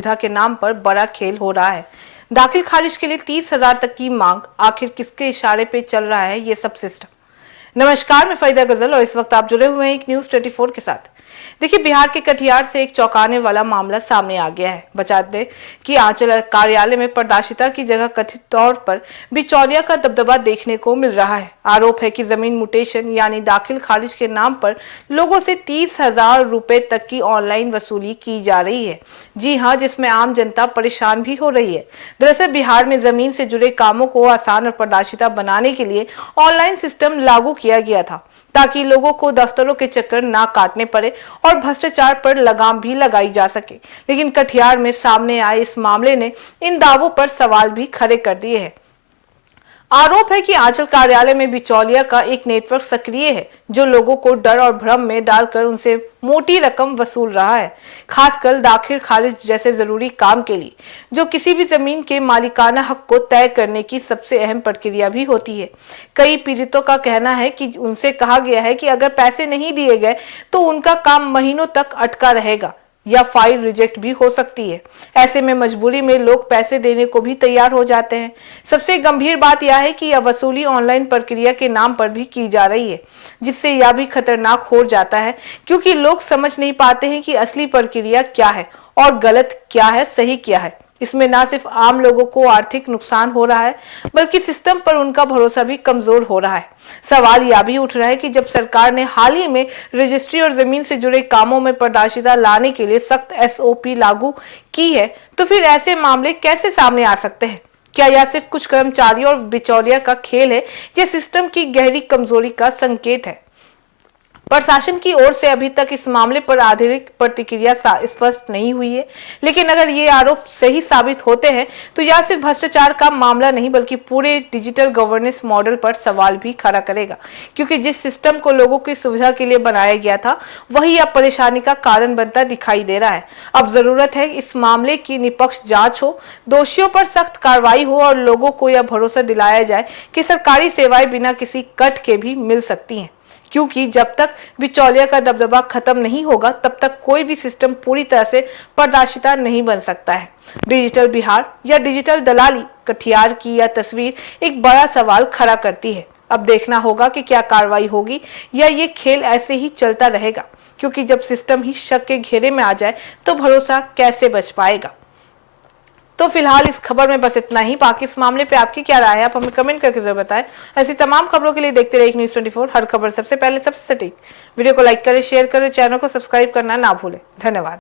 सुविधा के नाम पर बड़ा खेल हो रहा है। दाखिल खारिज के लिए 30,000 तक की मांग, आखिर किसके इशारे पे चल रहा है ये सब सिस्टम। नमस्कार, मैं फरीदा गजल और इस वक्त आप जुड़े हुए हैं एक न्यूज 24 के साथ। देखिए, बिहार के कटिहार से एक चौंकाने वाला मामला सामने आ गया है। बता दें कि आंचल कार्यालय में पारदर्शिता की जगह कथित तौर पर बिचौलिया का दबदबा देखने को मिल रहा है। आरोप है कि जमीन म्यूटेशन यानी दाखिल खारिज के नाम पर लोगों से 30,000 रुपए तक की ऑनलाइन वसूली की जा रही है। जी हाँ, जिसमें आम जनता परेशान भी हो रही है। दरअसल बिहार में जमीन से जुड़े कामों को आसान और पारदर्शिता बनाने के लिए ऑनलाइन सिस्टम लागू किया गया था, ताकि लोगों को दफ्तरों के चक्कर ना काटने पड़े और भ्रष्टाचार पर लगाम भी लगाई जा सके। लेकिन कटिहार में सामने आए इस मामले ने इन दावों पर सवाल भी खड़े कर दिए हैं। आरोप है कि आंचल कार्यालय में बिचौलिया का एक नेटवर्क सक्रिय है, जो लोगों को डर और भ्रम में डालकर उनसे मोटी रकम वसूल रहा है, खासकर दाखिल खारिज जैसे जरूरी काम के लिए, जो किसी भी जमीन के मालिकाना हक को तय करने की सबसे अहम प्रक्रिया भी होती है। कई पीड़ितों का कहना है कि उनसे कहा गया है कि अगर पैसे नहीं दिए गए तो उनका काम महीनों तक अटका रहेगा या फाइल रिजेक्ट भी हो सकती है। ऐसे में मजबूरी में लोग पैसे देने को भी तैयार हो जाते हैं। सबसे गंभीर बात यह है कि यह वसूली ऑनलाइन प्रक्रिया के नाम पर भी की जा रही है, जिससे यह भी खतरनाक हो जाता है, क्योंकि लोग समझ नहीं पाते हैं कि असली प्रक्रिया क्या है और गलत क्या है, सही क्या है। इसमें ना सिर्फ आम लोगों को आर्थिक नुकसान हो रहा है, बल्कि सिस्टम पर उनका भरोसा भी कमजोर हो रहा है। सवाल यह भी उठ रहा है कि जब सरकार ने हाल ही में रजिस्ट्री और जमीन से जुड़े कामों में पारदर्शिता लाने के लिए सख्त SOP लागू की है, तो फिर ऐसे मामले कैसे सामने आ सकते हैं? क्या यह सिर्फ कुछ कर्मचारियों और बिचौलिया का खेल है या सिस्टम की गहरी कमजोरी का संकेत है? प्रशासन की ओर से अभी तक इस मामले पर आधिकारिक प्रतिक्रिया स्पष्ट नहीं हुई है, लेकिन अगर ये आरोप सही साबित होते हैं तो यह सिर्फ भ्रष्टाचार का मामला नहीं, बल्कि पूरे डिजिटल गवर्नेंस मॉडल पर सवाल भी खड़ा करेगा, क्योंकि जिस सिस्टम को लोगों की सुविधा के लिए बनाया गया था, वही अब परेशानी का कारण बनता दिखाई दे रहा है। अब जरूरत है इस मामले की निष्पक्ष जांच हो, दोषियों पर सख्त कार्रवाई हो और लोगों को यह भरोसा दिलाया जाए कि सरकारी सेवाएं बिना किसी कट के भी मिल सकती हैं, क्योंकि जब तक बिचौलिया का दबदबा खत्म नहीं होगा, तब तक कोई भी सिस्टम पूरी तरह से पारदर्शिता नहीं बन सकता है। डिजिटल बिहार या डिजिटल दलाली, कटिहार की यह तस्वीर एक बड़ा सवाल खड़ा करती है। अब देखना होगा कि क्या कार्रवाई होगी या ये खेल ऐसे ही चलता रहेगा, क्योंकि जब सिस्टम ही शक के घेरे में आ जाए तो भरोसा कैसे बच पाएगा। तो फिलहाल इस खबर में बस इतना ही। बाकी इस मामले पे आपकी क्या राय है, आप हमें कमेंट करके जरूर बताएं। ऐसी तमाम खबरों के लिए देखते रहिए न्यूज़ 24, हर खबर सबसे पहले सबसे सटीक। वीडियो को लाइक करें, शेयर करें, चैनल को सब्सक्राइब करना ना भूलें। धन्यवाद।